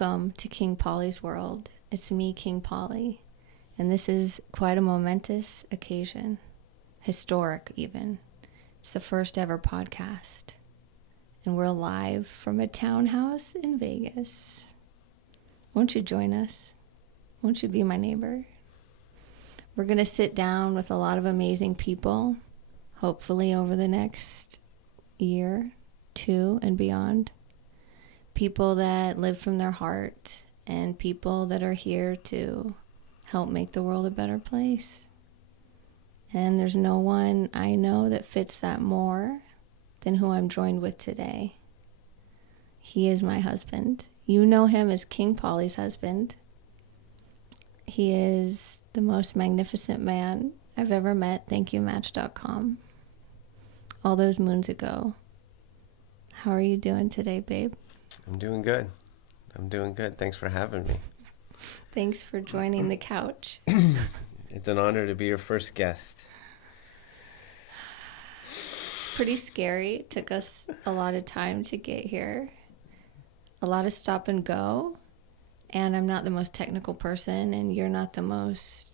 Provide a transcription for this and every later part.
Welcome to King Pollys World. It's me, King Polly, and this is quite a momentous occasion, historic even. It's the first ever podcast, and we're live from a townhouse in Vegas. Won't you join us? Won't you be my neighbor? We're going to sit down with a lot of amazing people, hopefully over the next year, 2, and beyond. People that live from their heart and people that are here to help make the world a better place. And there's no one I know that fits that more than who I'm joined with today. He is my husband. You know him as King Polly's husband. He is the most magnificent man I've ever met. Thank you, Match.com. All those moons ago. How are you doing today, babe? I'm doing good. Thanks for having me. Thanks for joining the couch. It's an honor to be your first guest. It's pretty scary. It took us a lot of time to get here. A lot of stop and go. And I'm not the most technical person, and you're not the most,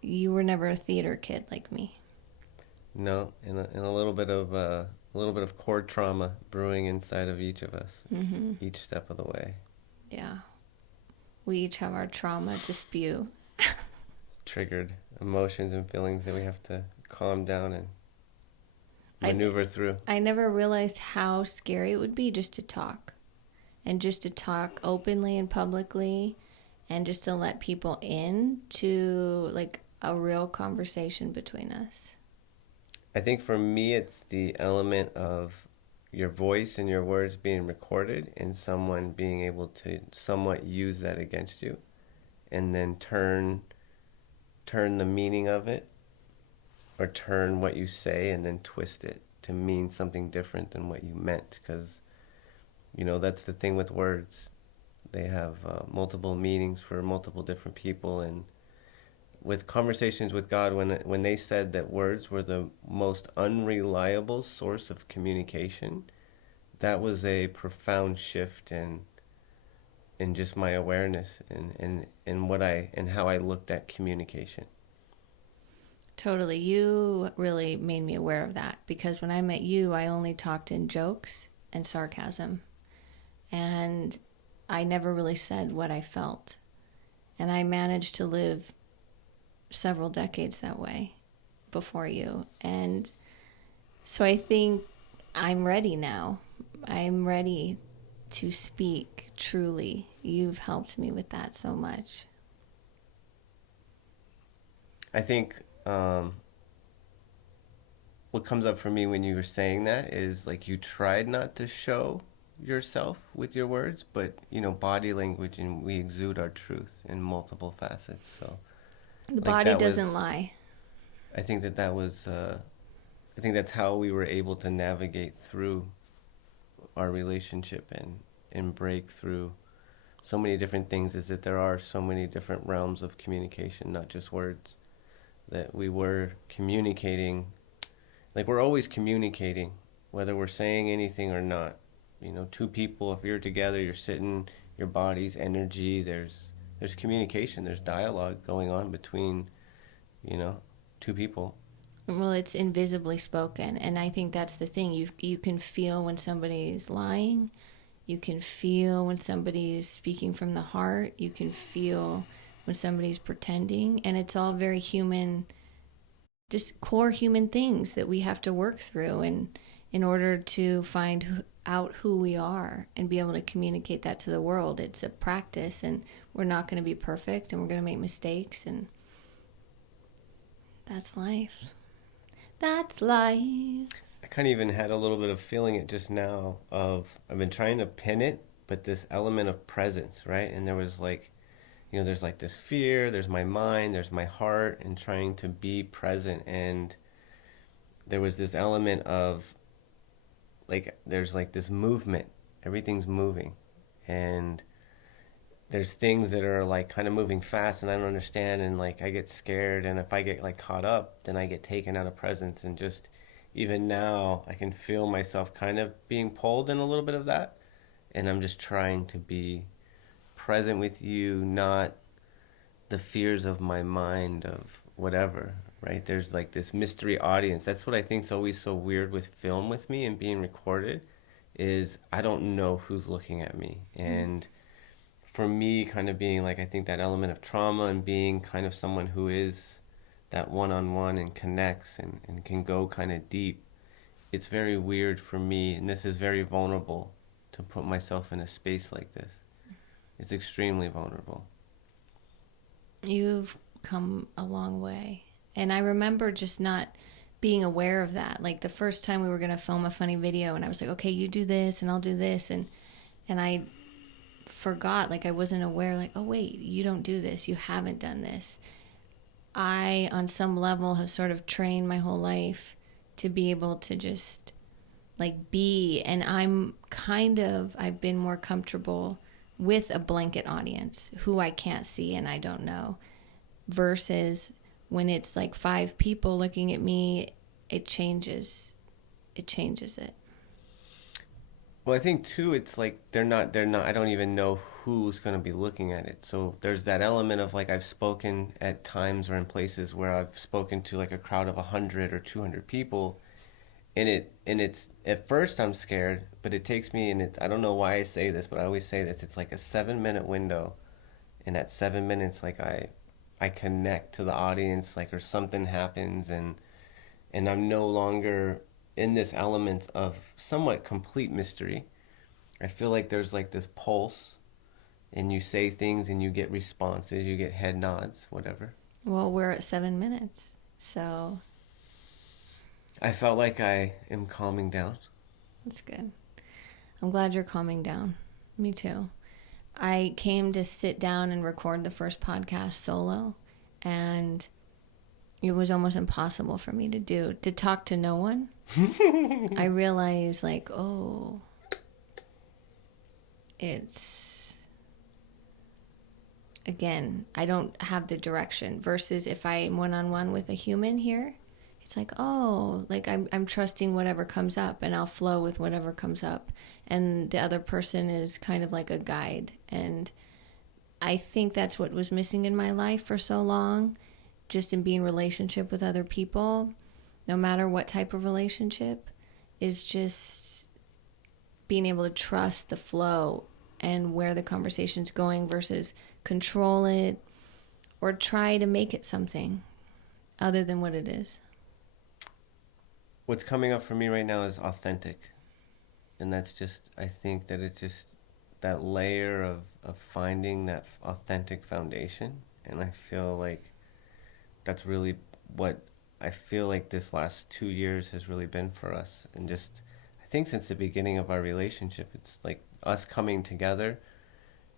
you were never a theater kid like me. No, and a little bit of core trauma brewing inside of each of us, each step of the way. Yeah. We each have our trauma to spew. Triggered emotions and feelings that we have to calm down and maneuver through. I never realized how scary it would be just to talk. And just to talk openly and publicly, and just to let people in to like a real conversation between us. I think for me, it's the element of your voice and your words being recorded and someone being able to somewhat use that against you and then turn the meaning of it or turn what you say and then twist it to mean something different than what you meant. Because, that's the thing with words. They have multiple meanings for multiple different people. And with Conversations with God, when they said that words were the most unreliable source of communication, that was a profound shift in just my awareness and how I looked at communication. Totally. You really made me aware of that, because when I met you, I only talked in jokes and sarcasm. And I never really said what I felt. And I managed to live several decades that way before you. And so I think I'm ready now. I'm ready to speak truly. You've helped me with that so much. I think what comes up for me when you were saying that is like you tried not to show yourself with your words, but body language, and we exude our truth in multiple facets. So the body doesn't lie. I think that was I think that's how we were able to navigate through our relationship and break through so many different things, is that there are so many different realms of communication, not just words, that we were communicating. Like, we're always communicating, whether we're saying anything or not. Two people, if you're together, you're sitting, your body's energy, there's communication, there's dialogue going on between, two people. Well, it's invisibly spoken, and I think that's the thing. You can feel when somebody's lying. You can feel when somebody's speaking from the heart. You can feel when somebody's pretending, and it's all very human, just core human things that we have to work through in order to find out who we are and be able to communicate that to the world. It's a practice, and we're not going to be perfect, and we're going to make mistakes, and that's life. That's life. I kind of even had a little bit of feeling it just now of, I've been trying to pin it, but this element of presence, right? And there was like, there's like this fear, there's my mind, there's my heart, and trying to be present. And there was this element of like, there's like this movement, everything's moving, and there's things that are like kind of moving fast and I don't understand, and like I get scared, and if I get like caught up, then I get taken out of presence. And just even now I can feel myself kind of being pulled in a little bit of that, and I'm just trying to be present with you, not the fears of my mind of whatever, right? There's like this mystery audience. That's what I think is always so weird with film with me and being recorded, is I don't know who's looking at me. And for me, kind of being like, I think that element of trauma and being kind of someone who is that one-on-one and connects and can go kind of deep, it's very weird for me, and this is very vulnerable, to put myself in a space like this. It's extremely vulnerable. You've come a long way. And I remember just not being aware of that. Like the first time we were going to film a funny video and I was like, okay, you do this and I'll do this. And I forgot, like I wasn't aware, like, oh wait, you don't do this. You haven't done this. I, on some level, have sort of trained my whole life to be able to just like be. And I've been more comfortable with a blanket audience who I can't see and I don't know, versus when it's like 5 people looking at me, it changes it. Well, I think too, it's like they're not, I don't even know who's going to be looking at it. So there's that element of like, I've spoken at times or in places where I've spoken to like a crowd of 100 or 200 people, and it's at first I'm scared, but it takes me, and I don't know why I say this, but I always say this, it's like a 7-minute window, and at 7 minutes, like I connect to the audience, like, or something happens, and I'm no longer in this element of somewhat complete mystery. I feel like there's like this pulse, and you say things and you get responses, you get head nods, whatever. Well, we're at 7 minutes, so I felt like I am calming down. that's good. I'm glad you're calming down. Me too. I came to sit down and record the first podcast solo, and it was almost impossible for me to talk to no one. I realized, like, oh, it's, again, I don't have the direction, versus if I'm one-on-one with a human here, it's like, oh, like I'm trusting whatever comes up, and I'll flow with whatever comes up, and the other person is kind of like a guide. And I think that's what was missing in my life for so long, just in being in relationship with other people, no matter what type of relationship, is just being able to trust the flow and where the conversation's going, versus control it or try to make it something other than what it is. What's coming up for me right now is authentic. And that's just, I think that it's just that layer of finding that authentic foundation. And I feel like that's really what I feel like this last 2 years has really been for us. And just, I think since the beginning of our relationship, it's like us coming together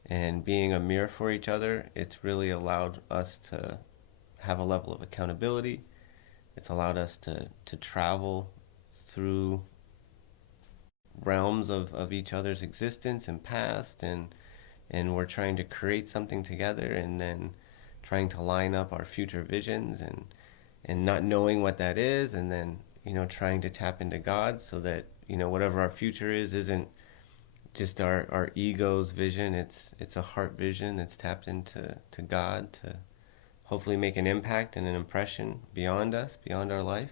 and being a mirror for each other. It's really allowed us to have a level of accountability. It's allowed us to travel through realms of each other's existence and past, and we're trying to create something together, and then trying to line up our future visions, and not knowing what that is, and then, you know, trying to tap into God so that, you know, whatever our future is isn't just our ego's vision. It's a heart vision that's tapped into God to hopefully make an impact and an impression beyond us, beyond our life.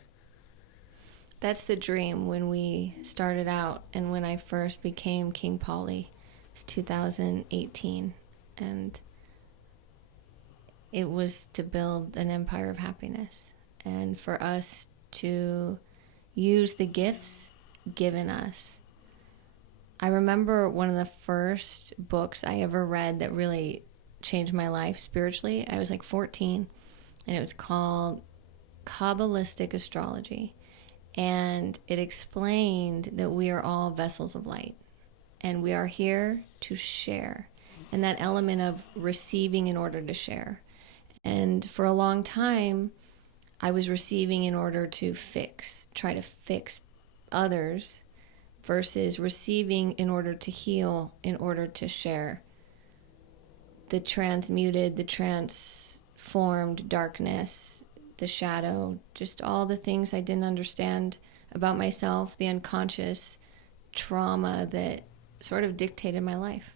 That's the dream when we started out, and when I first became King Pollys. It was 2018, and it was to build an empire of happiness, and for us to use the gifts given us. I remember one of the first books I ever read that really changed my life spiritually. I was like 14, and it was called Kabbalistic Astrology, and it explained that we are all vessels of light, and we are here to share, and that element of receiving in order to share. And for a long time, I was receiving in order to try to fix others, versus receiving in order to heal, in order to share the transmuted, the transformed darkness, the shadow, just all the things I didn't understand about myself, the unconscious trauma that sort of dictated my life.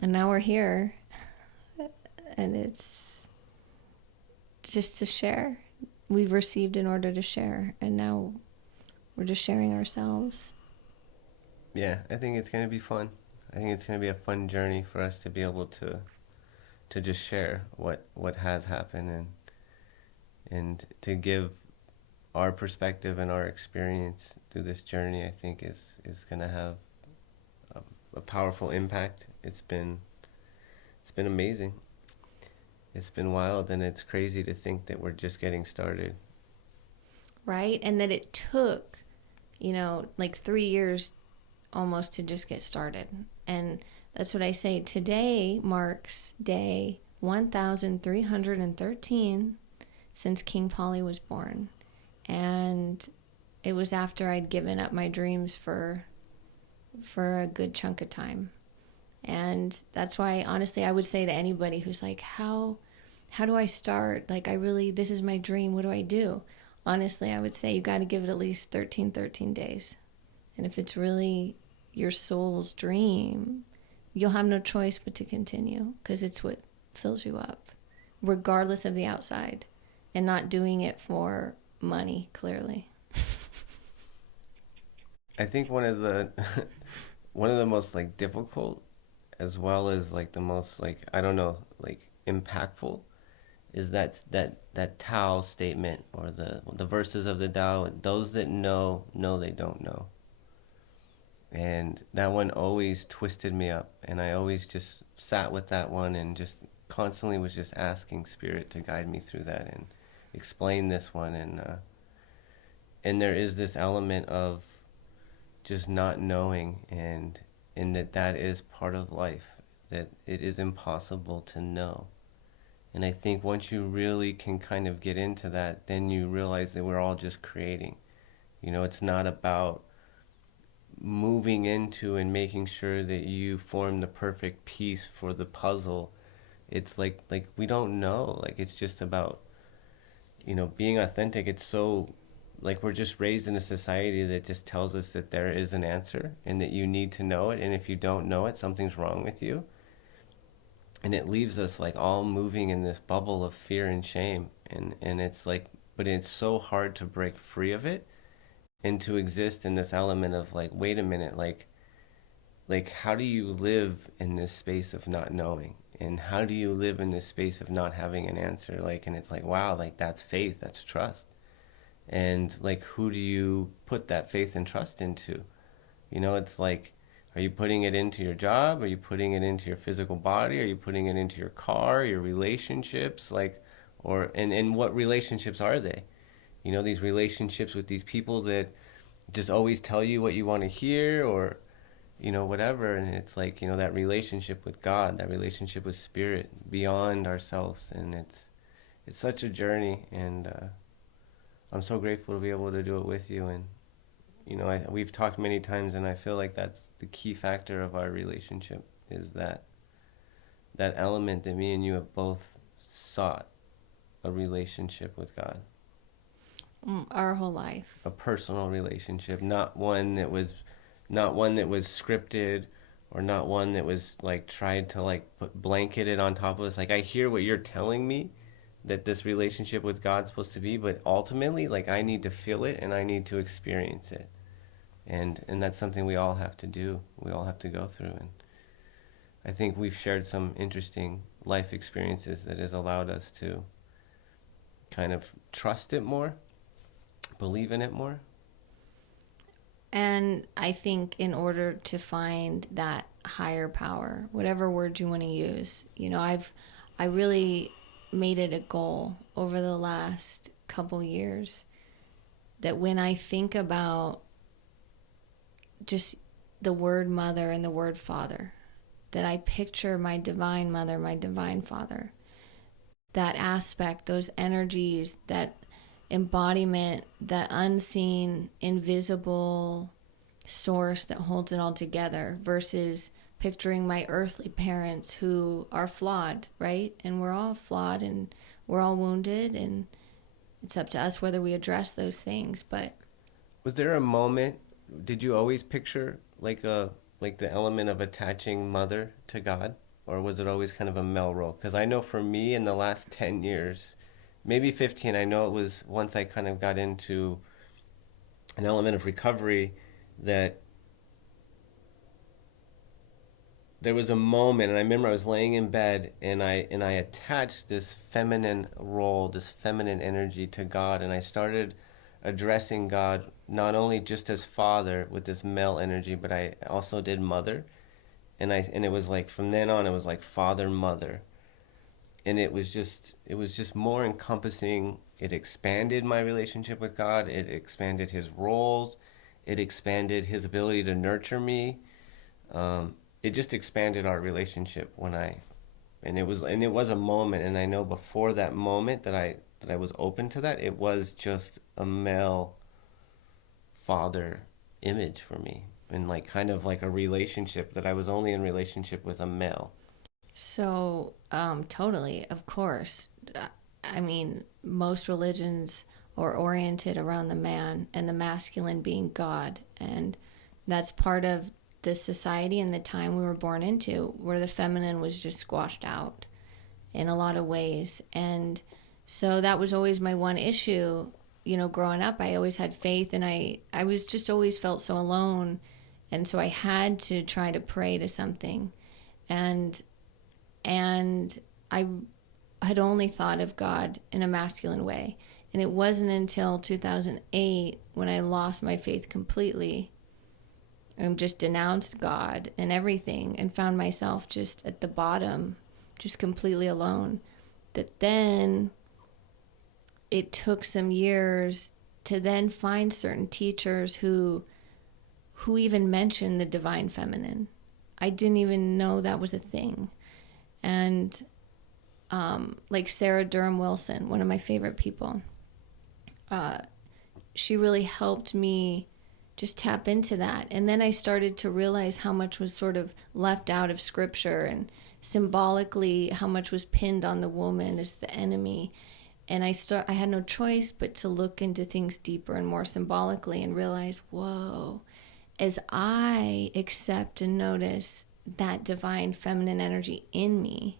And now we're here, and it's just to share. We've received in order to share, and now we're just sharing ourselves. Yeah, I think it's going to be fun. I think it's going to be a fun journey for us to be able to just share what has happened, and to give our perspective and our experience through this journey. I think is going to have a powerful impact. It's been amazing. It's been wild, and it's crazy to think that we're just getting started. Right? And that it took, like 3 years almost to just get started. And that's what I say. Today marks day 1,313 since King Pollys was born. And it was after I'd given up my dreams for a good chunk of time. And that's why, honestly, I would say to anybody who's like, how do I start? Like, this is my dream. What do I do? Honestly, I would say you got to give it at least 13 days. And if it's really your soul's dream, you'll have no choice but to continue, because it's what fills you up, regardless of the outside, and not doing it for money, clearly. I think one of the most like difficult, as well as like the most like, I don't know, like impactful, is that Tao statement, or the verses of the Tao. Those that know they don't know. And that one always twisted me up, and I always just sat with that one and just constantly was just asking Spirit to guide me through that and explain this one. And there is this element of just not knowing, and that is part of life, that it is impossible to know. And I think once you really can kind of get into that, then you realize that we're all just creating. It's not about moving into and making sure that you form the perfect piece for the puzzle. It's like we don't know. Like, it's just about, being authentic. It's so, like, we're just raised in a society that just tells us that there is an answer and that you need to know it. And if you don't know it, something's wrong with you. And it leaves us like all moving in this bubble of fear and shame. And it's like, but it's so hard to break free of it and to exist in this element of like, wait a minute, like how do you live in this space of not knowing? And how do you live in this space of not having an answer? Like, and it's like, wow, like that's faith, that's trust. And like, who do you put that faith and trust into? It's like, are you putting it into your job? Are you putting it into your physical body? Are you putting it into your car, your relationships? Like, and what relationships are they? These relationships with these people that just always tell you what you want to hear, or, whatever. And it's like, that relationship with God, that relationship with Spirit beyond ourselves. And it's such a journey. And I'm so grateful to be able to do it with you. And, we've talked many times, and I feel like that's the key factor of our relationship, is that element that me and you have both sought, a relationship with God. Our whole life. A personal relationship, not one that was scripted, or not one that was like tried to like put blanketed on top of us. Like, I hear what you're telling me that this relationship with God's supposed to be, but ultimately, like, I need to feel it and I need to experience it. And that's something we all have to do. We all have to go through. And I think we've shared some interesting life experiences that has allowed us to kind of trust it more, believe in it more. And I think in order to find that higher power, whatever word you want to use, I really made it a goal over the last couple years that when I think about just the word mother and the word father, that I picture my divine mother, my divine father, that aspect, those energies, that embodiment, that unseen, invisible source that holds it all together, versus picturing my earthly parents who are flawed, right? And we're all flawed and we're all wounded, and it's up to us whether we address those things. But was there a moment, did you always picture like a like the element of attaching mother to God, or was it always kind of a male role? Because I know for me in the last 10 years, maybe 15, I know it was once I kind of got into an element of recovery that there was a moment, and I remember I was laying in bed, and I attached this feminine role, this feminine energy to God, and I started addressing God not only just as father with this male energy, but I also did mother, and it was like from then on it was like father mother, and it was just more encompassing. It expanded my relationship with God. It expanded His roles. It expanded His ability to nurture me. It just expanded our relationship and it was a moment, and I know before that moment that I was open to that, it was just a male father image for me, and like kind of like a relationship that I was only in relationship with a male. So, totally, of course. I mean, most religions are oriented around the man and the masculine being God. And that's part of the society and the time we were born into, where the feminine was just squashed out in a lot of ways. And so that was always my one issue, growing up. I always had faith, and I was just always felt so alone. And so I had to try to pray to something. And I had only thought of God in a masculine way. And it wasn't until 2008 when I lost my faith completely and just denounced God and everything and found myself just at the bottom, just completely alone, that then it took some years to then find certain teachers who even mentioned the divine feminine. I didn't even know that was a thing. And like Sarah Durham Wilson, one of my favorite people, she really helped me just tap into that. And then I started to realize how much was sort of left out of scripture, and symbolically how much was pinned on the woman as the enemy. And I had no choice but to look into things deeper and more symbolically and realize, whoa, as I accept and notice that divine feminine energy in me,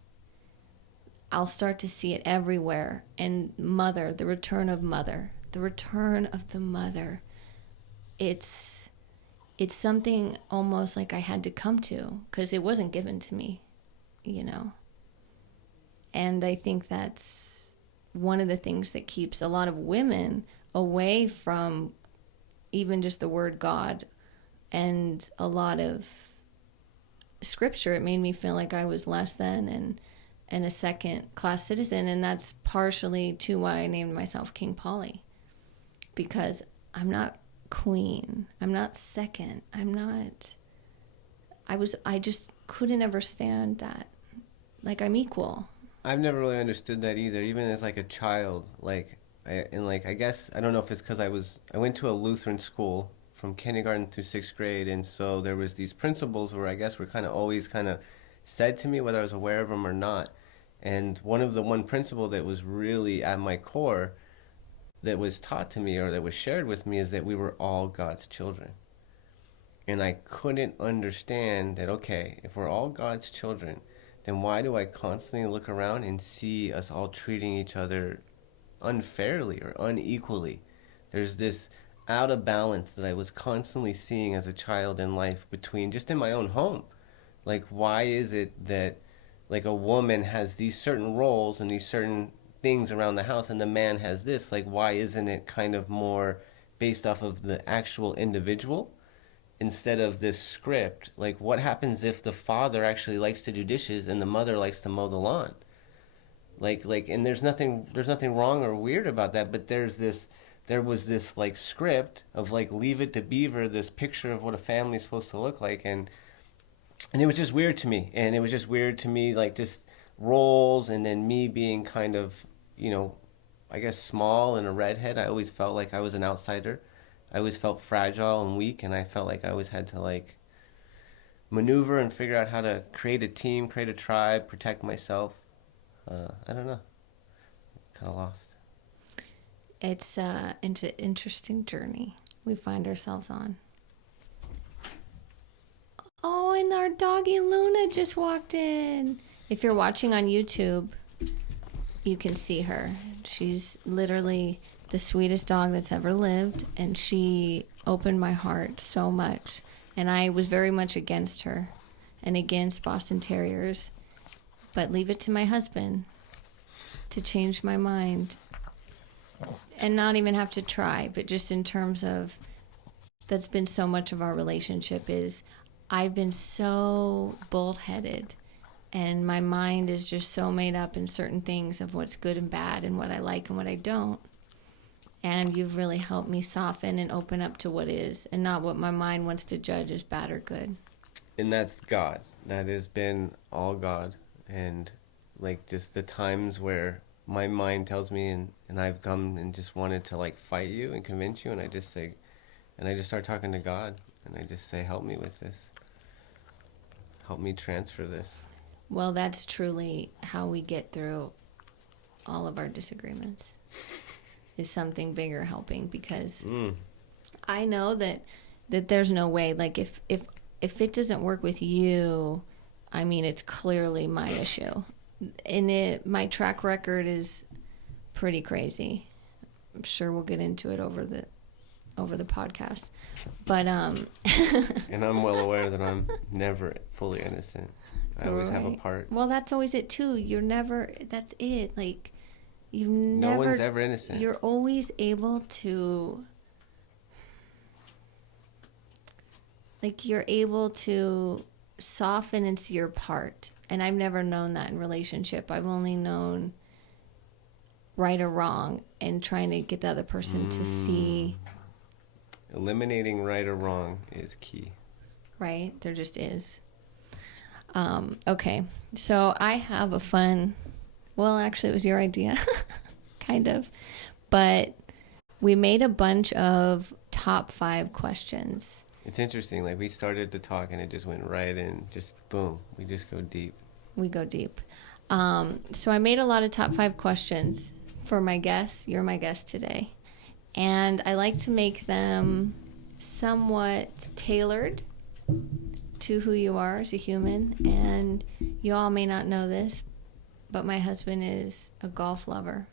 I'll start to see it everywhere. And mother, the return of the mother, it's something almost like I had to come to, because it wasn't given to me, And I think that's one of the things that keeps a lot of women away from even just the word God and a lot of scripture. It made me feel like I was less than and a second class citizen. And that's partially too why I named myself King Polly, because I'm not queen. I'm not second. I just couldn't ever stand that. Like, I'm equal. I've never really understood that either, even as like a child. I guess I don't know if it's because I went to a Lutheran school from kindergarten through sixth grade, and so there was these principles where I guess were kind of always kind of said to me, whether I was aware of them or not. And one principle that was really at my core, that was taught to me or that was shared with me, is that we were all God's children. And I couldn't understand that, okay, if we're all God's children, then why do I constantly look around and see us all treating each other unfairly or unequally? There's this out of balance that I was constantly seeing as a child in life, between just in my own home. Like, why is it that like a woman has these certain roles and these certain things around the house, and the man has this? Like, why isn't it kind of more based off of the actual individual instead of this script? Like, what happens if the father actually likes to do dishes and the mother likes to mow the lawn? And there's nothing wrong or weird about that, but there was this like script of like Leave It to Beaver, this picture of what a family is supposed to look like, and it was just weird to me. And it was just weird to me, like, just roles, and then me being kind of, I guess small and a redhead. I always felt like I was an outsider. I always felt fragile and weak, and I felt like I always had to like maneuver and figure out how to create a team, create a tribe, protect myself. I don't know. Kind of lost. It's an interesting journey we find ourselves on. Oh, and our doggy Luna just walked in. If you're watching on YouTube, you can see her. She's literally the sweetest dog that's ever lived, and she opened my heart so much. And I was very much against her and against Boston Terriers, but leave it to my husband to change my mind. And not even have to try, but just in terms of, that's been so much of our relationship is I've been so bullheaded, and my mind is just so made up in certain things of what's good and bad and what I like and what I don't. And you've really helped me soften and open up to what is, and not what my mind wants to judge as bad or good. And that's God. That has been all God. And like just the times where my mind tells me and I've come and just wanted to like fight you and convince you, and I just say, and I just start talking to God, and I just say, help me with this. Help me transfer this. Well, that's truly how we get through all of our disagreements. Is something bigger helping, because I know that there's no way, like if it doesn't work with you, I mean, it's clearly my issue. And my track record is pretty crazy. I'm sure we'll get into it over the podcast. But and I'm well aware that I'm never fully innocent. I always have a part. Well, that's always it too. You're never, that's it. Like, no one's ever innocent. You're always able to, like, you're able to soften and see your part. And I've never known that in relationship. I've only known right or wrong, and trying to get the other person to see. Eliminating right or wrong is key. Right? There just is. Okay. So I have a fun, well, actually it was your idea, kind of. But we made a bunch of top 5 questions. It's interesting. Like, we started to talk and it just went right in. Just boom. We just go deep. We go deep. So I made a lot of top 5 questions for my guests. You're my guest today. And I like to make them somewhat tailored to who you are as a human. And you all may not know this, but my husband is a golf lover.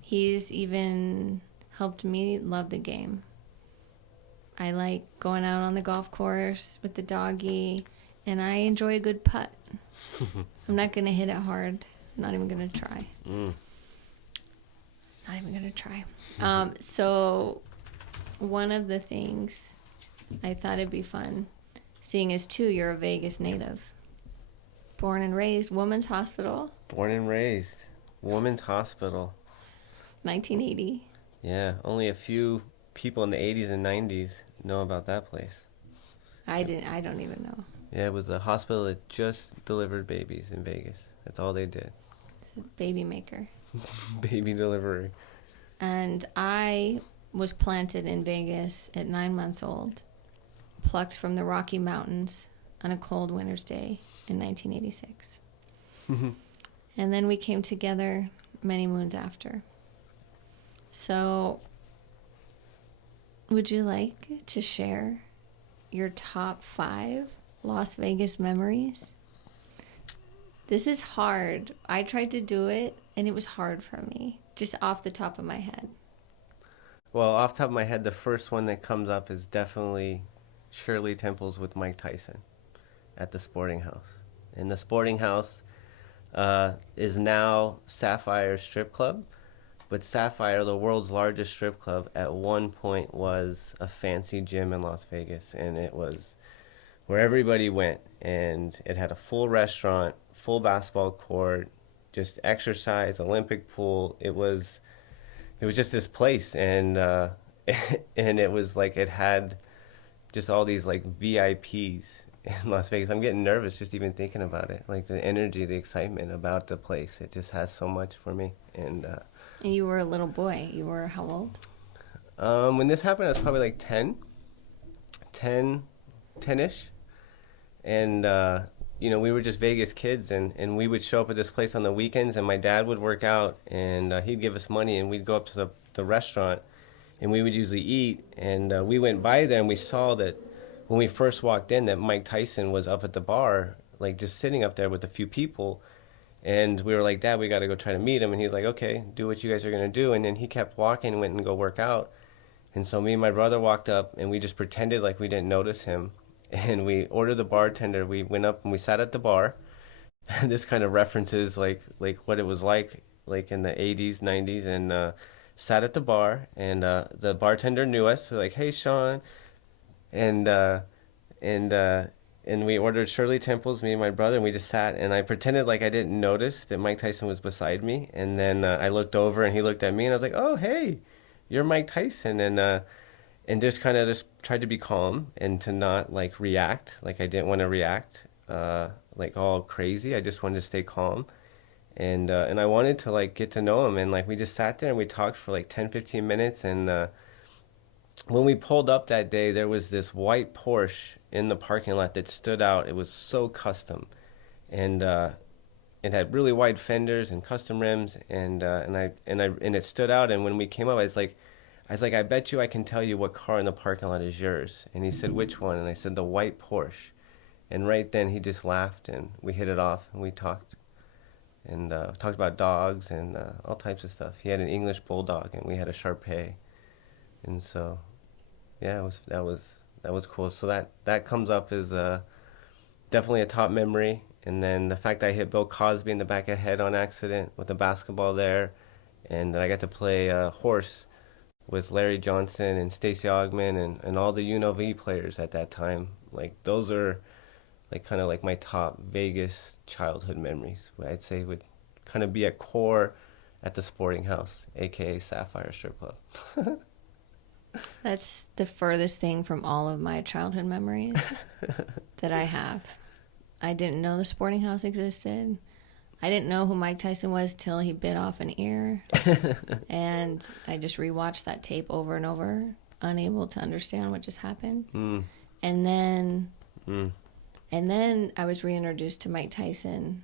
He's even helped me love the game. I like going out on the golf course with the doggy, and I enjoy a good putt. I'm not going to hit it hard. I'm not even going to try. Not even going to try. So one of the things I thought it'd be fun, seeing as too, you're a Vegas native. Born and raised, Women's Hospital. Born and raised, Women's Hospital. 1980. Yeah, only a few people in the 80s and 90s know about that place. I don't even know. Yeah, it was a hospital that just delivered babies in Vegas. That's all they did. Baby maker. Baby delivery. And I was planted in Vegas at 9 months old, plucked from the Rocky Mountains on a cold winter's day in 1986. And then we came together many moons after. So, would you like to share your top 5 Las Vegas memories? This is hard. I tried to do it, and it was hard for me, just off the top of my head. Well, off the top of my head, the first one that comes up is definitely Shirley Temple's with Mike Tyson at the Sporting House. And the Sporting House is now Sapphire Strip Club. But Sapphire, the world's largest strip club, at one point was a fancy gym in Las Vegas. And it was where everybody went. And it had a full restaurant, full basketball court, just exercise, Olympic pool. It was just this place. And and it was like it had just all these like VIPs in Las Vegas. I'm getting nervous just even thinking about it. Like the energy, the excitement about the place. It just has so much for me. And you were a little boy. You were how old? When this happened, I was probably like 10-ish. And, we were just Vegas kids, and we would show up at this place on the weekends, and my dad would work out, and he'd give us money, and we'd go up to the restaurant, and we would usually eat. And we went by there, and we saw that when we first walked in that Mike Tyson was up at the bar, like just sitting up there with a few people. And we were like, Dad, we got to go try to meet him. And he's like, okay, do what you guys are going to do. And then he kept walking and went and go work out. And so me and my brother walked up and we just pretended like we didn't notice him. And we ordered the bartender. We went up and we sat at the bar. This kind of references like what it was like in the 80s, 90s. And sat at the bar. And the bartender knew us. So like, hey, Sean. And we ordered Shirley Temples, me and my brother, and we just sat, and I pretended like I didn't notice that Mike Tyson was beside me. And then I looked over, and he looked at me, and I was like, oh, hey, you're Mike Tyson. And just kind of just tried to be calm and to not, like, react. Like, I didn't want to react, like, all crazy. I just wanted to stay calm. And I wanted to, like, get to know him. And, like, we just sat there, and we talked for, like, 10, 15 minutes. And when we pulled up that day, there was this white Porsche in the parking lot that stood out. It was so custom, and it had really wide fenders and custom rims, and it stood out. And when we came up, I was like, I bet you I can tell you what car in the parking lot is yours. And he said, which one? And I said, the white Porsche. And right then he just laughed, and we hit it off, and we talked, and talked about dogs and all types of stuff. He had an English bulldog, and we had a Shar Pei. And so, yeah, that was cool. So that comes up as definitely a top memory. And then the fact that I hit Bill Cosby in the back of the head on accident with the basketball there, and that I got to play horse with Larry Johnson and Stacey Augmon and all the UNLV players at that time. Like, those are like kind of like my top Vegas childhood memories. I'd say would kind of be at core at the Sporting House, aka Sapphire Strip Club. That's the furthest thing from all of my childhood memories that I have. I didn't know the Sporting House existed. I didn't know who Mike Tyson was till he bit off an ear. And I just rewatched that tape over and over, unable to understand what just happened. Mm. And then I was reintroduced to Mike Tyson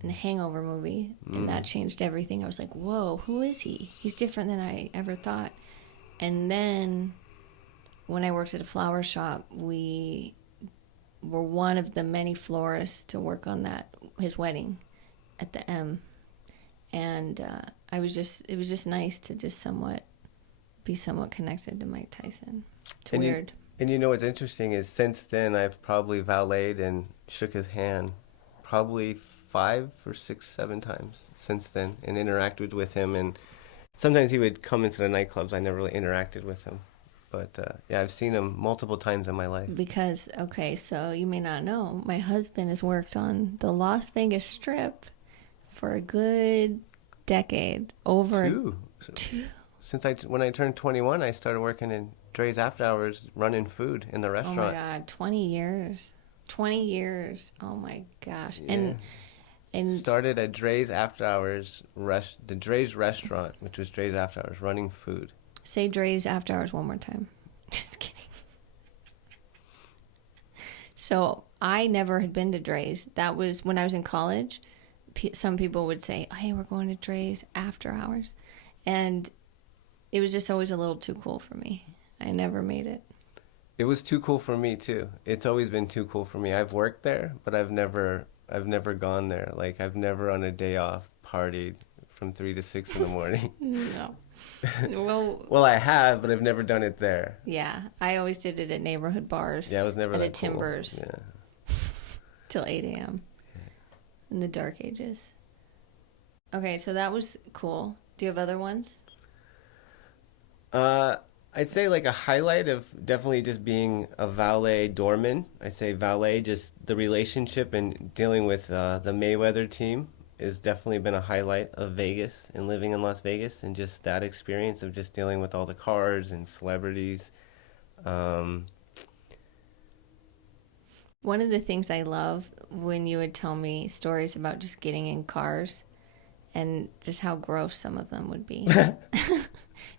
in the Hangover movie, and that changed everything. I was like, whoa, who is he? He's different than I ever thought. And then when I worked at a flower shop, we were one of the many florists to work on his wedding at the M. And it was just nice to just be somewhat connected to Mike Tyson. It's weird. And you know what's interesting is since then I've probably valeted and shook his hand probably 5 or 6, 7 times since then, and interacted with him. And sometimes he would come into the nightclubs. I never really interacted with him. But, yeah, I've seen him multiple times in my life. Because, okay, so you may not know, my husband has worked on the Las Vegas Strip for a good decade. Over 2. Since when I turned 21, I started working in Dre's After Hours, running food in the restaurant. Oh, my God, 20 years. 20 years. Oh, my gosh. Yeah. And started at Dre's After Hours, the Dre's restaurant, which was Dre's After Hours, running food. Say Dre's After Hours one more time. Just kidding. So I never had been to Dre's. That was when I was in college. Some people would say, hey, we're going to Dre's After Hours. And it was just always a little too cool for me. I never made it. It was too cool for me, too. It's always been too cool for me. I've worked there, but I've never gone there. Like, I've never on a day off partied from 3 to 6 in the morning. No. Well, I have, but I've never done it there. Yeah, I always did it at neighborhood bars. Yeah, I was never at that a Timbers. Cool. Yeah. Till 8 a.m. in the dark ages. Okay, so that was cool. Do you have other ones? I'd say like a highlight of definitely just being a valet doorman. I'd say valet, just the relationship and dealing with the Mayweather team has definitely been a highlight of Vegas and living in Las Vegas, and just that experience of just dealing with all the cars and celebrities. One of the things I love when you would tell me stories about just getting in cars and just how gross some of them would be.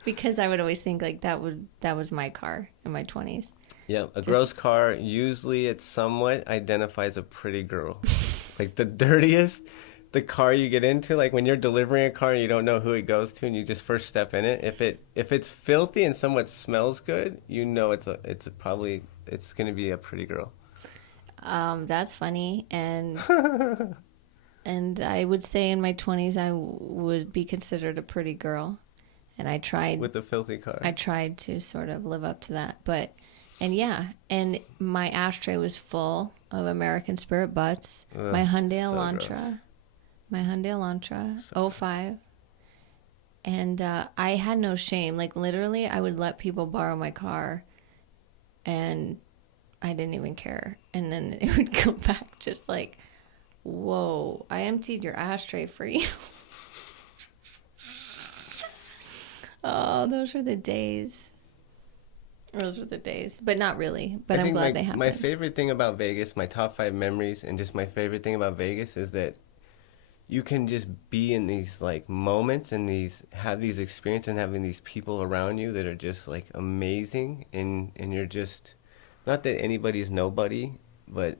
Because I would always think like that was my car in my 20s. Yeah, gross car, usually it somewhat identifies a pretty girl. Like the dirtiest, the car you get into, like when you're delivering a car and you don't know who it goes to and you just first step in it, if it's filthy and somewhat smells good, you know it's probably it's gonna be a pretty girl. That's funny, and and I would say in my 20s I would be considered a pretty girl, and I tried With the filthy car. I tried to sort of live up to that, and yeah, and my ashtray was full of American Spirit butts. Ugh, my Hyundai so Elantra, gross. my Hyundai Elantra, '05. And I had no shame. Like, literally, I would let people borrow my car, and I didn't even care. And then it would come back just like, whoa, I emptied your ashtray for you. Oh, those were the days. Those were the days. But not really. But I'm glad they happened. My favorite thing about Vegas, my top 5 memories, and just my favorite thing about Vegas is that you can just be in these like moments and have these experiences and having these people around you that are just like amazing, and you're just, not that anybody's nobody, but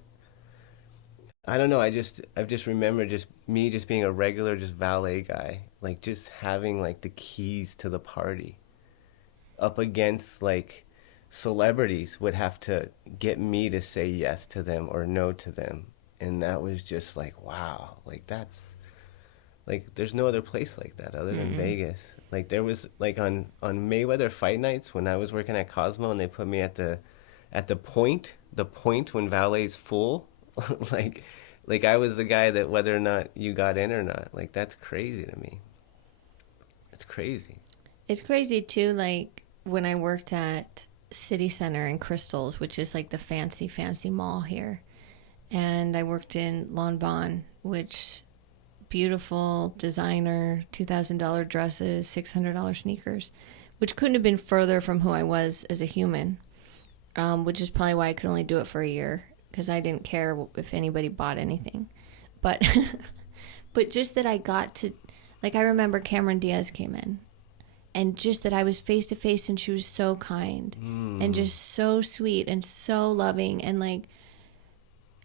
I don't know, I've just remembered just me just being a regular just valet guy, like just having like the keys to the party up against like celebrities would have to get me to say yes to them or no to them. And that was just like, wow, like that's like, there's no other place like that other than Vegas. Like there was like on Mayweather fight nights when I was working at Cosmo and they put me at the point when valet's full, like I was the guy that whether or not you got in or not. Like that's crazy to me. It's crazy. It's crazy too, like when I worked at City Center in Crystals, which is like the fancy mall here. And I worked in Lon Bon, which beautiful designer, $2,000 dresses, $600 sneakers, which couldn't have been further from who I was as a human, which is probably why I could only do it for a year, because I didn't care if anybody bought anything. But but just that I got to, like, I remember Cameron Diaz came in, and just that I was face to face and she was so kind and just so sweet and so loving, and like,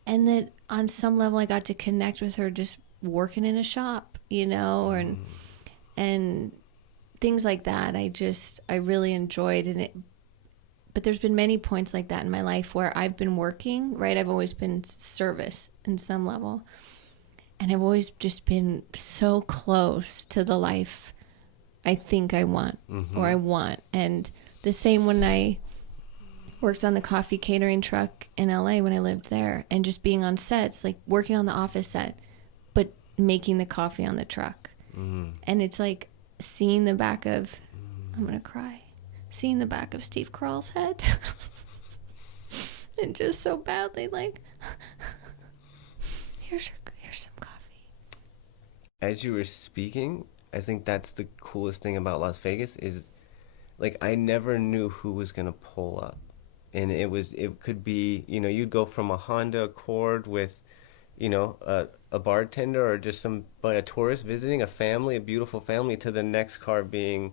and that on some level I got to connect with her just working in a shop, you know, and things like that. I really enjoyed it. But there's been many points like that in my life where I've been working, right? I've always been service in some level. And I've always just been so close to the life I think I want or I want. And the same when I worked on the coffee catering truck in LA when I lived there, and just being on sets, like working on the office set, but making the coffee on the truck. And it's like seeing the back of, I'm going to cry, seeing the back of Steve Carell's head. And just so badly like, here's some coffee. As you were speaking, I think that's the coolest thing about Las Vegas is, like, I never knew who was going to pull up. And it could be, you know, you'd go from a Honda Accord with, you know, a bartender or just a tourist visiting a beautiful family, to the next car being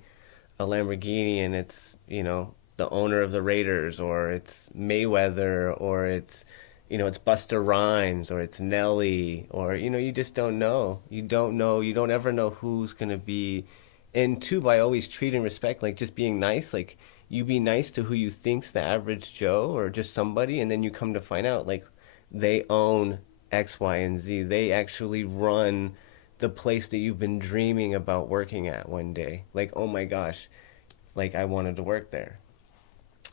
a Lamborghini, and it's, you know, the owner of the Raiders, or it's Mayweather, or it's, you know, it's Busta Rhymes, or it's Nelly, or, you know, you just don't know. You don't ever know who's going to be. And two, by always treat and respect, like just being nice, like you be nice to who you think's the average Joe or just somebody, and then you come to find out like they own X, Y, and Z. They actually run the place that you've been dreaming about working at one day. Like, oh my gosh, like I wanted to work there.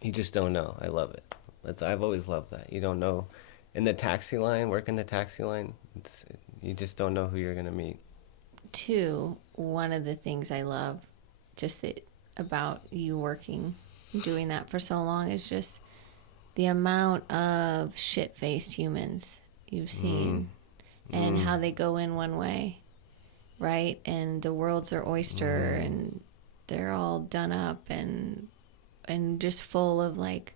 You just don't know. I love it. I've always loved that. You don't know. In the taxi line, working the taxi line, you just don't know who you're going to meet. Two, one of the things I love just about you working, doing that for so long, is just the amount of shit-faced humans you've seen and how they go in one way, right? And the world's their oyster and they're all done up and just full of like,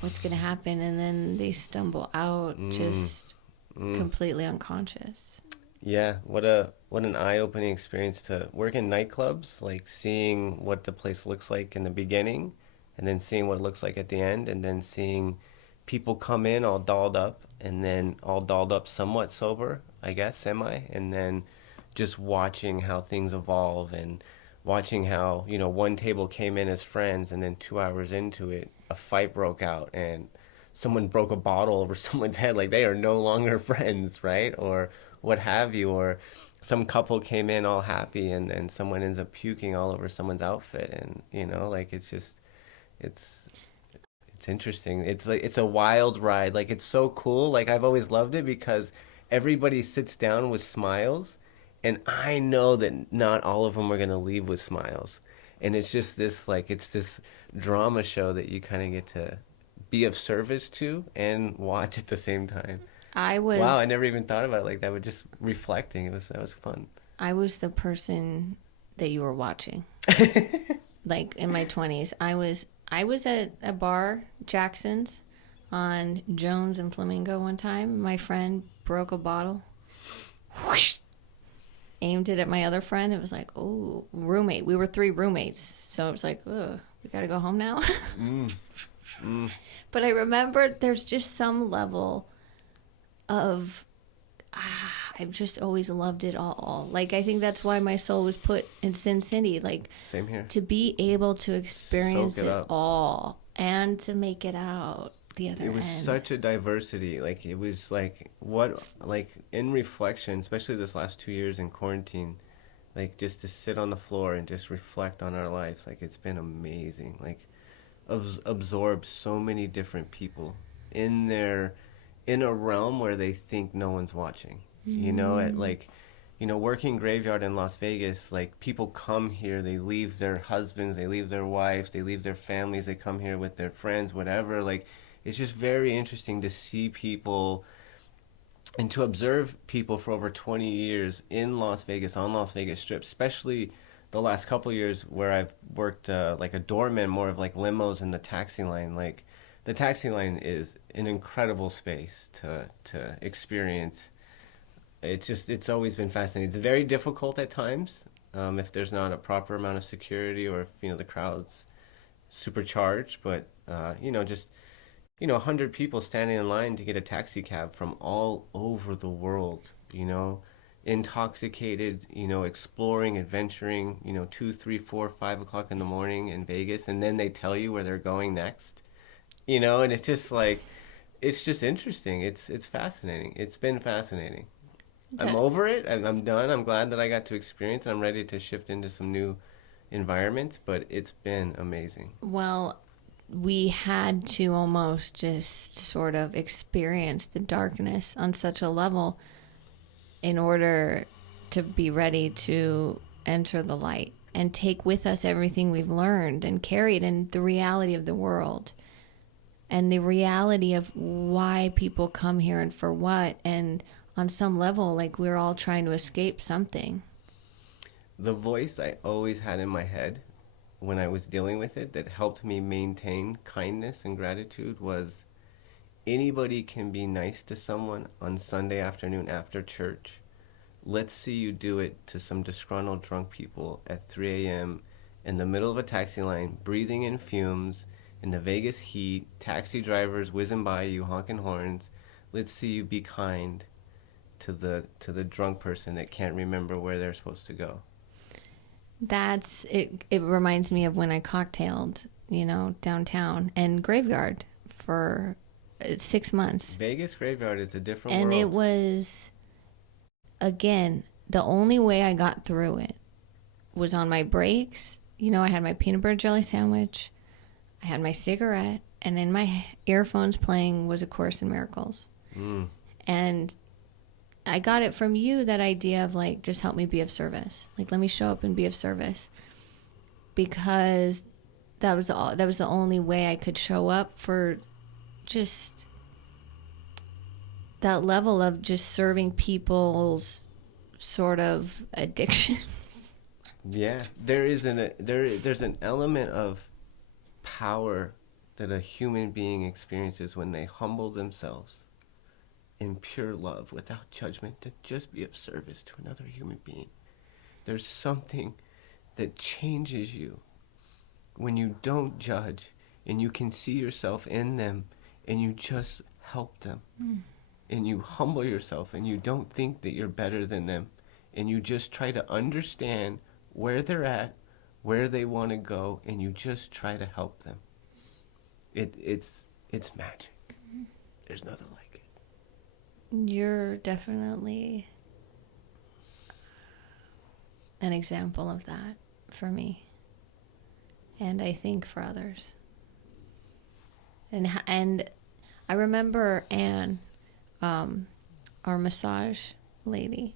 what's going to happen? And then they stumble out just completely unconscious. Yeah, what an eye-opening experience to work in nightclubs, like seeing what the place looks like in the beginning and then seeing what it looks like at the end, and then seeing people come in all dolled up and then all dolled up somewhat sober, I guess, semi, and then just watching how things evolve and watching how, you know, one table came in as friends and then 2 hours into it, a fight broke out and someone broke a bottle over someone's head, like they are no longer friends, right? Or what have you. Or some couple came in all happy and then someone ends up puking all over someone's outfit, and like it's just it's it's interesting. It's like it's a wild ride. Like it's so cool. Like I've always loved it because everybody sits down with smiles, and I know that not all of them are gonna leave with smiles. And it's just this like it's this drama show that you kind of get to be of service to and watch at the same time. I Wow, I was never even thought about it like that. But just reflecting, that was fun. I was the person that you were watching. Like in my 20s, I was at a bar, Jackson's, on Jones and Flamingo one time. My friend broke a bottle, whoosh, aimed it at my other friend. It was like, oh, roommate. We were 3 roommates, so it was like, oh, we gotta go home now. But I remember there's just some level of I've just always loved it all. Like I think that's why my soul was put in Sin City. Like Same here. to be able to experience Soak it it up. all and to make it out the other It was end. such a diversity. Like it was like what like in reflection, especially this last 2 years in quarantine, like just to sit on the floor and just reflect on our lives. Like it's been amazing. Like absorb so many different people in their in a realm where they think no one's watching. At like working graveyard in Las Vegas, like people come here, they leave their husbands, they leave their wives, they leave their families, they come here with their friends, whatever. Like it's just very interesting to see people and to observe people for over 20 years in Las Vegas, on Las Vegas Strip, especially the last couple of years where I've worked like a doorman, more of like limos and the taxi line. Like the taxi line is an incredible space to experience. It's always been fascinating. It's very difficult at times if there's not a proper amount of security, or if the crowd's supercharged. But just 100 people standing in line to get a taxi cab from all over the world. Intoxicated. Exploring, adventuring. 2, 3, 4, 5 o'clock in the morning in Vegas, and then they tell you where they're going next. And it's just like it's just interesting. It's fascinating. It's been fascinating. I'm over it. I'm done. I'm glad that I got to experience it. I'm ready to shift into some new environments, but it's been amazing. Well, we had to almost just sort of experience the darkness on such a level in order to be ready to enter the light and take with us everything we've learned and carried in the reality of the world and the reality of why people come here and for what. And on some level, like we're all trying to escape something. The voice I always had in my head when I was dealing with it that helped me maintain kindness and gratitude was anybody can be nice to someone on Sunday afternoon after church. Let's see you do it to some disgruntled drunk people at 3 a.m. in the middle of a taxi line, breathing in fumes, in the Vegas heat, taxi drivers whizzing by you, honking horns. Let's see you be kind to the drunk person that can't remember where they're supposed to go. That's it. It reminds me of when I cocktailed, downtown and Graveyard for 6 months. Vegas Graveyard is a different and world. It was, again, the only way I got through it was on my breaks. I had my peanut butter jelly sandwich, I had my cigarette, and in my earphones playing was A Course in Miracles. And I got it from you, that idea of like, just help me be of service. Like, let me show up and be of service. Because that was the only way I could show up for just that level of just serving people's sort of addiction. Yeah, there's an element of power that a human being experiences when they humble themselves in pure love, without judgment, to just be of service to another human being. There's something that changes you when you don't judge and you can see yourself in them and you just help them. And you humble yourself and you don't think that you're better than them, and you just try to understand where they're at, where they want to go, and you just try to help them. It's magic. there's nothing like it. You're definitely an example of that for me, and I think for others. And I remember Anne, our massage lady,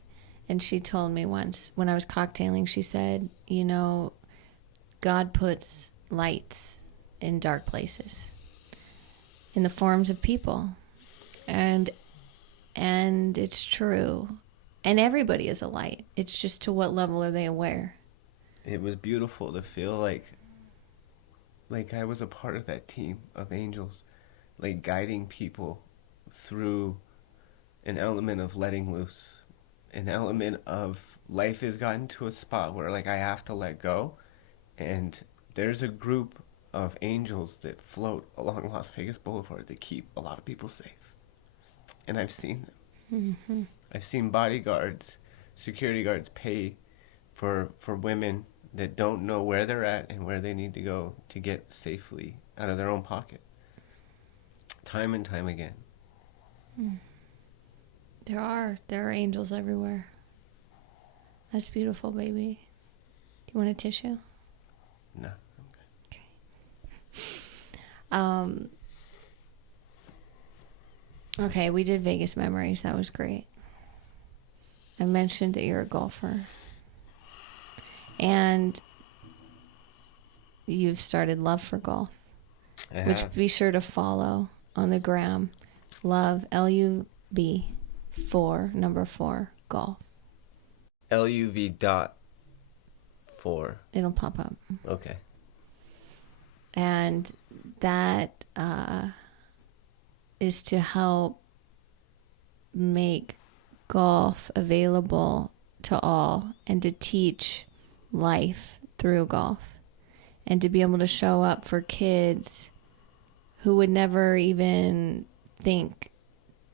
and she told me once when I was cocktailing, she said, you know, God puts lights in dark places in the forms of people. And it's true. And everybody is a light. It's just to what level are they aware? It was beautiful to feel like I was a part of that team of angels, like guiding people through an element of letting loose, an element of life has gotten to a spot where like I have to let go, and there's a group of angels that float along Las Vegas Boulevard that keep a lot of people safe, and I've seen them. Mm-hmm. I've seen bodyguards, security guards pay for women that don't know where they're at and where they need to go to get safely out of their own pocket. Time and time again. There are angels everywhere. That's beautiful, baby. Do you want a tissue? No. Okay. Okay, we did Vegas memories. That was great. I mentioned that you're a golfer. And you've started Love for Golf, which be sure to follow on the gram. Love, LUB, 4 golf. LUV.4. It'll pop up. Okay. And that is to help make golf available to all and to teach life through golf and to be able to show up for kids who would never even think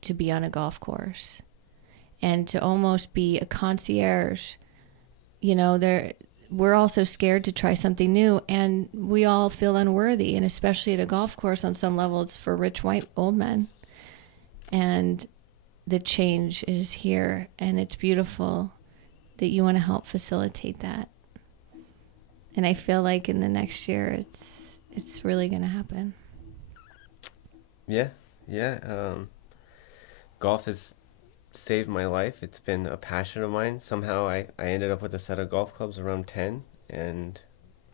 to be on a golf course and to almost be a concierge. You know, we're all so scared to try something new, and we all feel unworthy, and especially at a golf course on some level it's for rich white old men. And the change is here, and it's beautiful that you want to help facilitate that. And I feel like in the next year, it's really going to happen. Yeah. Golf has saved my life. It's been a passion of mine. Somehow I ended up with a set of golf clubs around 10, and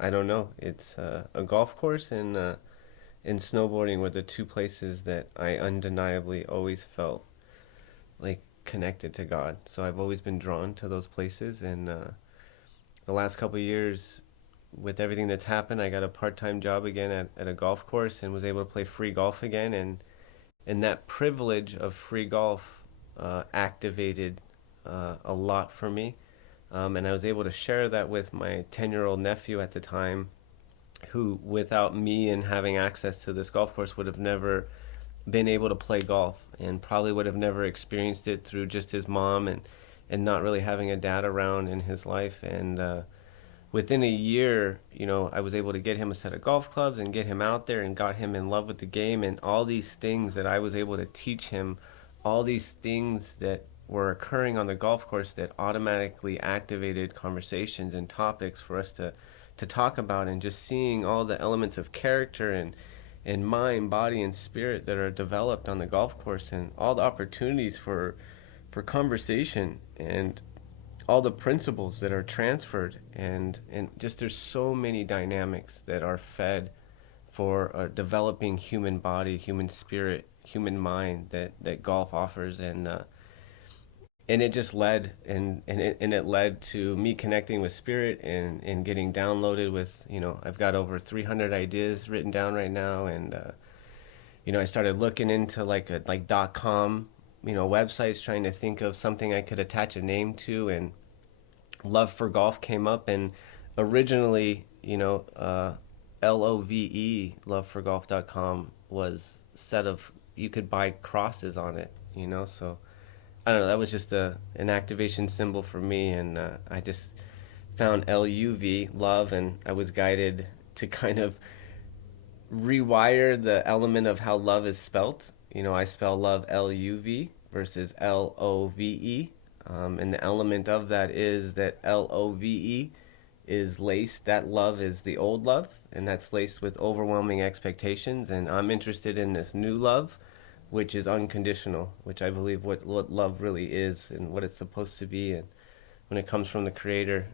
I don't know. It's a golf course and snowboarding were the two places that I undeniably always felt like connected to God. So I've always been drawn to those places, and the last couple of years, with everything that's happened, I got a part-time job again at a golf course and was able to play free golf again, and that privilege of free golf activated a lot for me, and I was able to share that with my 10-year-old nephew at the time, who without me and having access to this golf course would have never been able to play golf, and probably would have never experienced it through just his mom and not really having a dad around in his life. And within a year, I was able to get him a set of golf clubs and get him out there and got him in love with the game, and all these things that I was able to teach him, all these things that were occurring on the golf course that automatically activated conversations and topics for us to talk about, and just seeing all the elements of character and mind, body, and spirit that are developed on the golf course, and all the opportunities for conversation, and all the principles that are transferred, and just there's so many dynamics that are fed for a developing human body, human spirit, human mind that golf offers, and it just led and it led to me connecting with spirit and getting downloaded with, I've got over 300 ideas written down right now, and I started looking into like .com websites, trying to think of something I could attach a name to, and Love for Golf came up, and originally, LOVE, loveforgolf.com, was set of, you could buy crosses on it, so I don't know, that was just an activation symbol for me, and I just found LUV, love, and I was guided to kind of rewire the element of how love is spelt, I spell love L-U-V versus L-O-V-E. And the element of that is that L-O-V-E is laced, that love is the old love, and that's laced with overwhelming expectations. And I'm interested in this new love, which is unconditional, which I believe what love really is and what it's supposed to be, and when it comes from the Creator.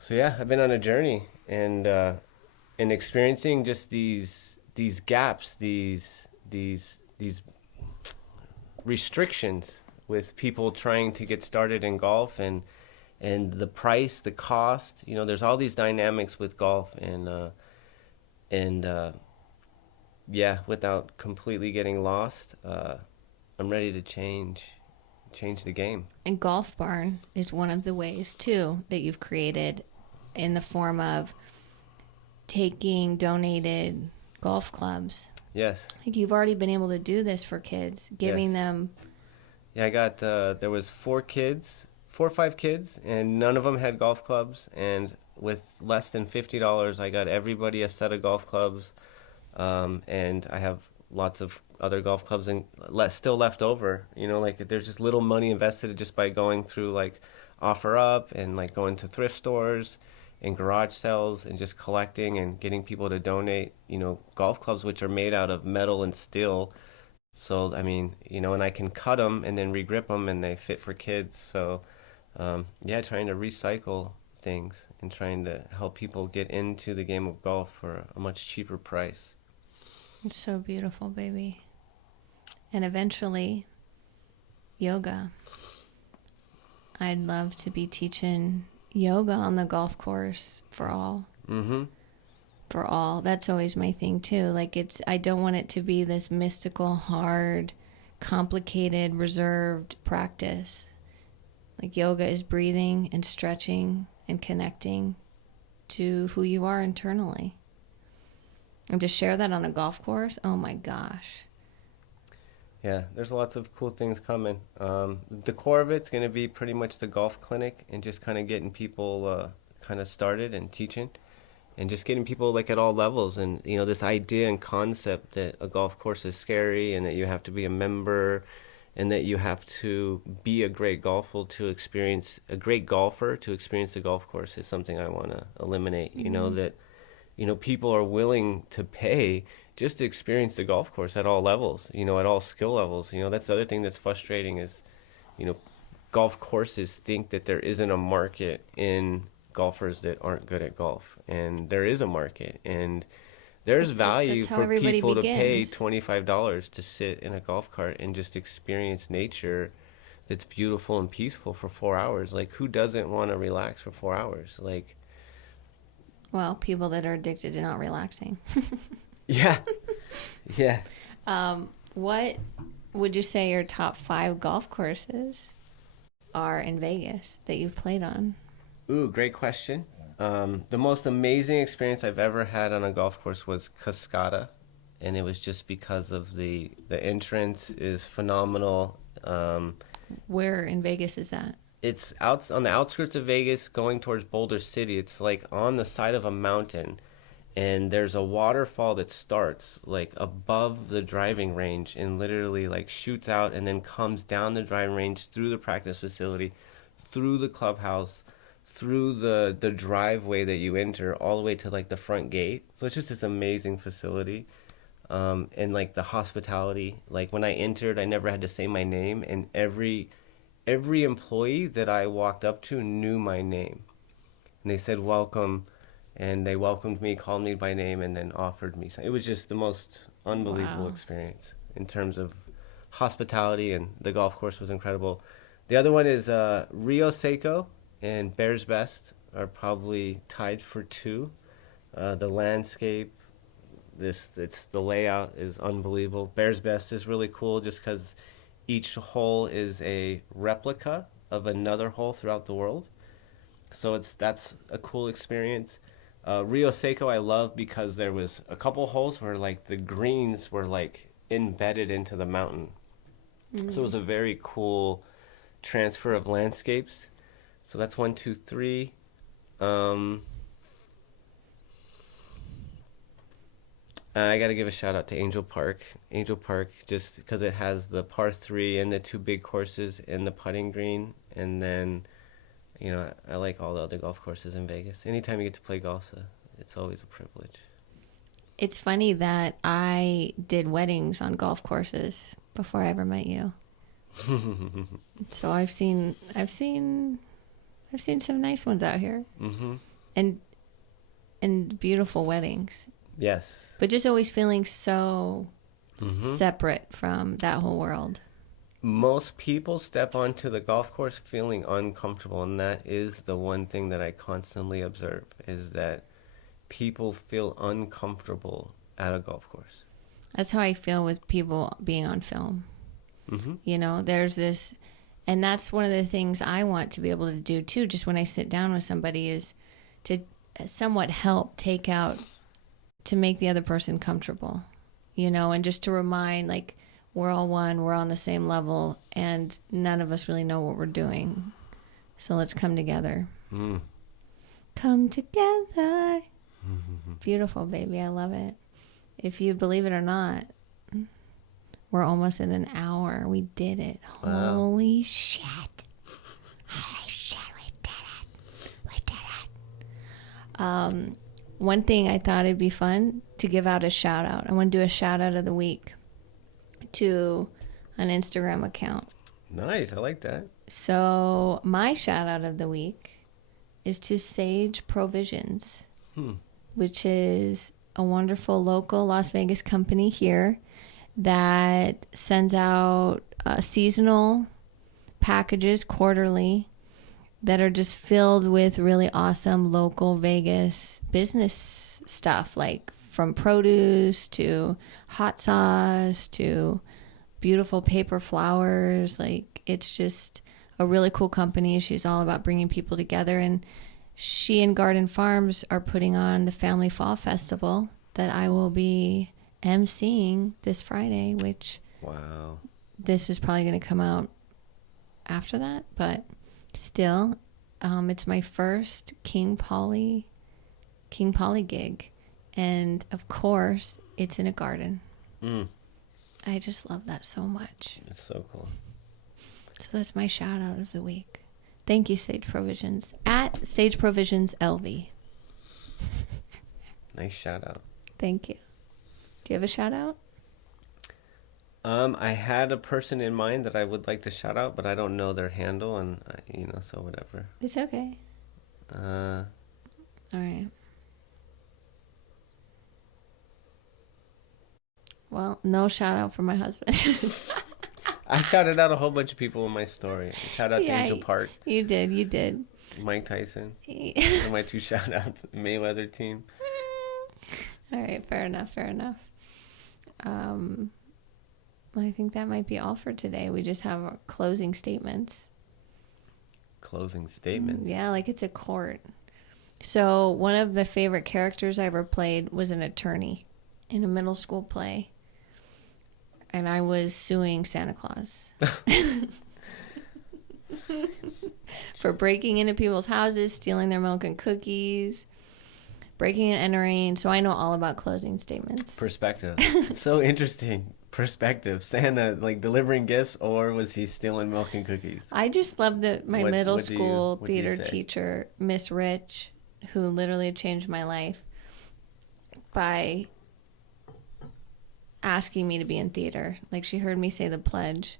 So yeah, I've been on a journey, and experiencing just these gaps, these restrictions with people trying to get started in golf, and the price, the cost. There's all these dynamics with golf, and yeah, without completely getting lost, I'm ready to change the game. And Golf Barn is one of the ways too that you've created, in the form of taking donated golf clubs. Yes. Like, you've already been able to do this for kids, giving them. Yeah, I got there was 4 or 5 kids, and none of them had golf clubs. And with less than $50, I got everybody a set of golf clubs. And I have lots of other golf clubs and still left over. Like, there's just little money invested just by going through like OfferUp, and like going to thrift stores and garage sales, and just collecting and getting people to donate, golf clubs, which are made out of metal and steel. So, I mean, and I can cut them and then regrip them, and they fit for kids. So, yeah, trying to recycle things and trying to help people get into the game of golf for a much cheaper price. It's so beautiful, baby. And eventually, yoga. I'd love to be teaching yoga on the golf course for all. Mm-hmm. For all. That's always my thing too. Like, I don't want it to be this mystical, hard, complicated, reserved practice. Like, yoga is breathing and stretching and connecting to who you are internally. And to share that on a golf course, oh my gosh. Yeah, there's lots of cool things coming. The core of it's going to be pretty much the golf clinic, and just kind of getting people kind of started and teaching, and just getting people like at all levels. And, this idea and concept that a golf course is scary, and that you have to be a member, and that you have to be a great golfer to experience the golf course is something I want to eliminate. Mm-hmm. That people are willing to pay just to experience the golf course at all levels, at all skill levels. That's the other thing that's frustrating is, golf courses think that there isn't a market in golfers that aren't good at golf. And there is a market, and there's value for people to pay $25 to sit in a golf cart and just experience nature that's beautiful and peaceful for 4 hours. Like, who doesn't want to relax for 4 hours? Like, well, people that are addicted to not relaxing. Yeah. Yeah. What would you say your top 5 golf courses are in Vegas that you've played on? Ooh, great question. The most amazing experience I've ever had on a golf course was Cascada, and it was just because of the entrance is phenomenal. Where in Vegas is that? It's out on the outskirts of Vegas, going towards Boulder City. It's like on the side of a mountain, and there's a waterfall that starts like above the driving range and literally like shoots out and then comes down the driving range, through the practice facility, through the clubhouse, through the driveway that you enter, all the way to like the front gate. So it's just this amazing facility. And like the hospitality, like when I entered, I never had to say my name, and every employee that I walked up to knew my name, and they said welcome, and they welcomed me, called me by name, and then offered me something. It was just the most unbelievable experience in terms of hospitality, and the golf course was incredible. The other one is Rio Seco and Bears Best are probably tied for 2. The landscape, the layout is unbelievable. Bears Best is really cool just because each hole is a replica of another hole throughout the world. So that's a cool experience. Rio Seco I love because there was a couple holes where like the greens were like embedded into the mountain. So it was a very cool transfer of landscapes. So that's 1, 2, 3. I got to give a shout out to Angel Park. Angel Park, just because it has the par 3 and the 2 big courses and the putting green. And then, I like all the other golf courses in Vegas. Anytime you get to play golf, it's always a privilege. It's funny that I did weddings on golf courses before I ever met you. So I've seen some nice ones out here. Mm-hmm. And beautiful weddings. Yes. But just always feeling so separate from that whole world. Most people step onto the golf course feeling uncomfortable, and that is the one thing that I constantly observe, is that people feel uncomfortable at a golf course. That's how I feel with people being on film. Mm-hmm. There's this, and that's one of the things I want to be able to do too, just when I sit down with somebody, is to somewhat help take out, to make the other person comfortable, and just to remind, like, we're all one, we're on the same level, and none of us really know what we're doing. So let's come together. Come together. Beautiful, baby. I love it. If you believe it or not, we're almost at an hour. We did it. Wow. Holy shit. Holy shit, we did it. One thing I thought it'd be fun to give out a shout out. I want to do a shout out of the week to an Instagram account. Nice. I like that. So my shout out of the week is to Sage Provisions, which is a wonderful local Las Vegas company here that sends out seasonal packages quarterly that are just filled with really awesome local Vegas business stuff, like from produce to hot sauce to beautiful paper flowers. Like, it's just a really cool company. She's all about bringing people together, and she and Garden Farms are putting on the Family Fall Festival that I will be emceeing this Friday, which, wow, this is probably going to come out after that, but still, it's my first King Pollys gig, and of course it's in a garden. I just love that so much. It's so cool. So that's my shout out of the week. Thank you, Sage Provisions, at Sage Provisions LV. Nice shout out. Thank you. Do you have a shout out? I had a person in mind that I would like to shout out, but I don't know their handle, and so whatever. It's okay. All right. Well, no shout out for my husband. I shouted out a whole bunch of people in my story. Shout out to Angel Park. You did. Mike Tyson. Those are my 2 shout outs. Mayweather team. All right, fair enough. I think that might be all for today. We just have our closing statements. Closing statements? Yeah, like it's a court. So one of the favorite characters I ever played was an attorney in a middle school play. And I was suing Santa Claus for breaking into people's houses, stealing their milk and cookies, breaking and entering. So I know all about closing statements. Perspective. It's so interesting. Perspective. Santa, like, delivering gifts, or was he stealing milk and cookies? I just love that my middle school theater teacher, Miss Rich, who literally changed my life by asking me to be in theater. Like, she heard me say the pledge.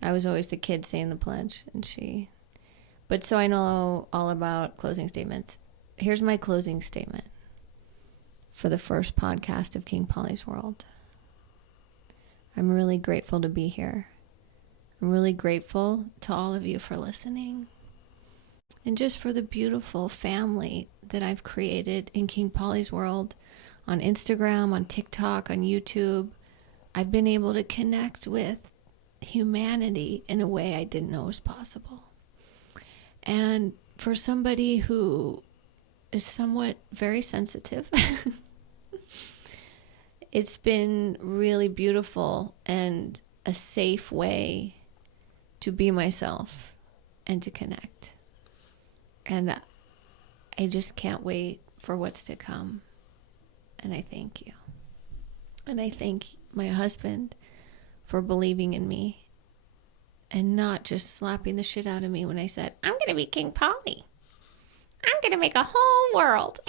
I was always the kid saying the pledge, but so I know all about closing statements. Here's my closing statement for the first podcast of King Pollys World. I'm really grateful to be here. I'm really grateful to all of you for listening, and just for the beautiful family that I've created in King Pollys World, on Instagram, on TikTok, on YouTube. I've been able to connect with humanity in a way I didn't know was possible. And for somebody who is somewhat very sensitive, it's been really beautiful and a safe way to be myself and to connect. And I just can't wait for what's to come. And I thank you. And I thank my husband for believing in me and not just slapping the shit out of me when I said, I'm going to be King Polly. I'm going to make a whole world.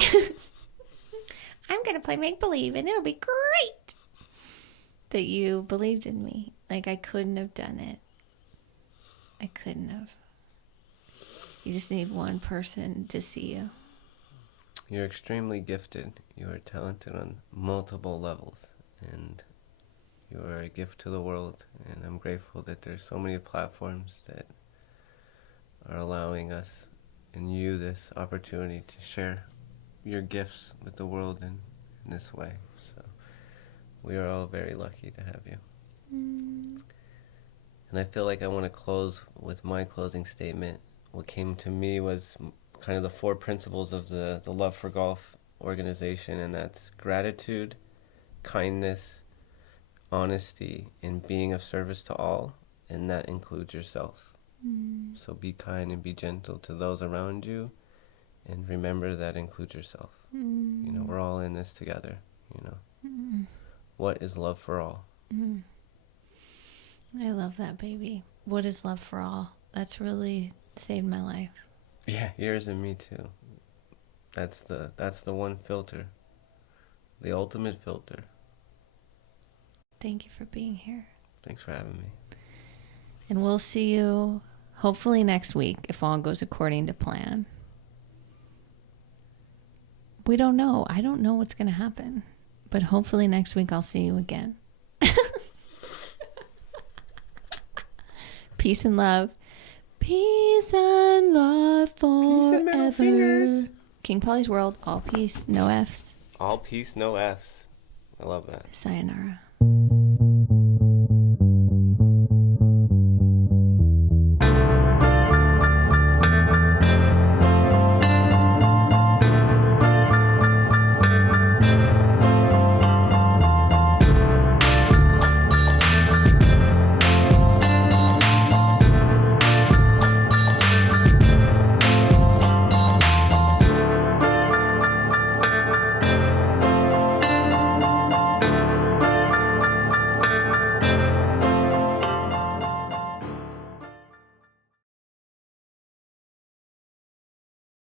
I'm going to play make-believe and it'll be great. That you believed in me. Like, I couldn't have done it. I couldn't have. You just need one person to see you. You're extremely gifted. You are talented on multiple levels. And you are a gift to the world. And I'm grateful that there's so many platforms that are allowing us and you this opportunity to share your gifts with the world in this way. So we are all very lucky to have you. And I feel like I want to close with my closing statement. What came to me was kind of the 4 principles of the Love for Golf organization, and that's gratitude, kindness, honesty, and being of service to all, and that includes yourself. So be kind and be gentle to those around you, and remember that includes yourself. You know, we're all in this together, you know. What is love for all? I love that, baby. What is love for all? That's really saved my life. Yeah, yours and me too. That's the one filter. The ultimate filter. Thank you for being here. Thanks for having me. And we'll see you hopefully next week if all goes according to plan. We don't know. I don't know what's going to happen. But hopefully next week I'll see you again. Peace and love. Peace and love forever. King Pollys World. All peace, no Fs. All peace, no Fs. I love that. Sayonara.